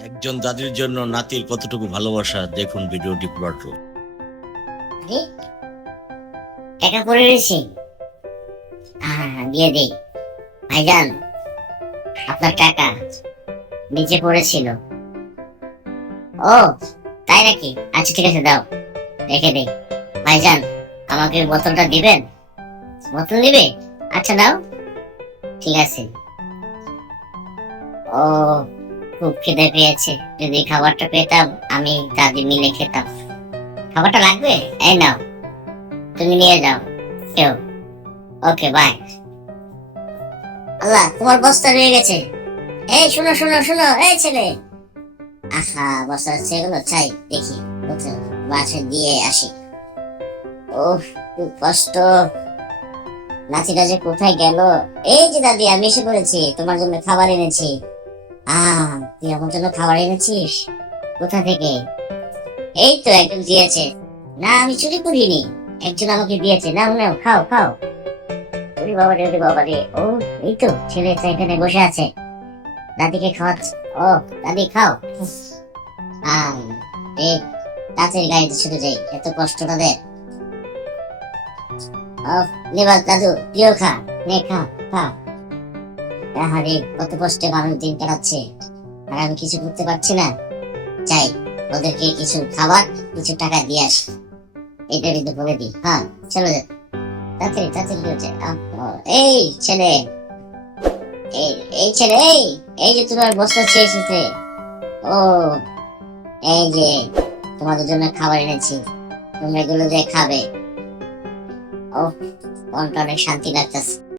একজন দাদির জন্য নাতির কতটুকু ভালোবাসা দেখুন ভিডিওটি পুরো। আরে, টাকা পড়ে রয়েছে। দিয়ে দেই। ভাইজান, আপনার টাকা নিচে পড়েছিল। ও, তাই নাকি? আচ্ছা ঠিক আছে, দাও, রেখে দেই। ভাইজান, আমাকে বোতলটা দিবেন? বোতল দিবে? আচ্ছা দাও, ঠিক আছে। ও, খুব খিদে পেয়েছে। যদি খাবারটা পেতাম, আমি দাদি মিলে খেতাম। খাবারটা লাগবে? এই নাও, তুমি নিয়ে যাও। কেউ? ওকে, বাই। আল্লাহ, তোমার বস্তা রয়ে গেছে। এই শোনো শোনো শোনো, এই ছেলে। আহা, বস্তা হচ্ছে এগুলো, চাই দেখি কোথাও বাসায় দিয়ে আসি। ওহ, খুব কষ্ট। নাচিটা যে কোথায় গেল? এই যে দাদি, আমি এসে পড়েছি, তোমার জন্য খাবার এনেছি। তুই আমার জন্য খাবার এনেছিস? কোথা থেকে? এই তো একজন দিয়েছে। না, আমি চুরি করিনি, একজন আমাকে দিয়েছে। নাও নাও, খাও খাও। ওরে বাবা রে, ওরে বাবা রে। ও, এই তো ছেলেটা এখানে বসে আছে, দাদিকে খাওয়াচ্ছে। ও, দাদি খাও। আম, এই গাছের গাড়িতে ছুটে যাই, এত কষ্ট তাদের। নেবা দাদু, প্রিয় খা, নে খা, খা। আরে, কত কষ্টে মানুষ দিন কাটাচ্ছে, আর আমি কিছু করতে পারছি না। চাই ওদেরকে কিছু খাবার, কিছু টাকা দিয়ে আসি। এটা কিন্তু বলে দিই। হ্যাঁ, চলো তাড়াতাড়ি তাড়াতাড়ি করে যাই। এই ছেলে, এই এই ছেলে, এই যে তোমার বস্তা ছেড়ে এসেছে। ও, এই যে তোমাদের জন্য খাবার এনেছি, তোমরা এগুলো দিয়ে খাবে। ও, মনটা অনেক শান্তি লাগতেছে।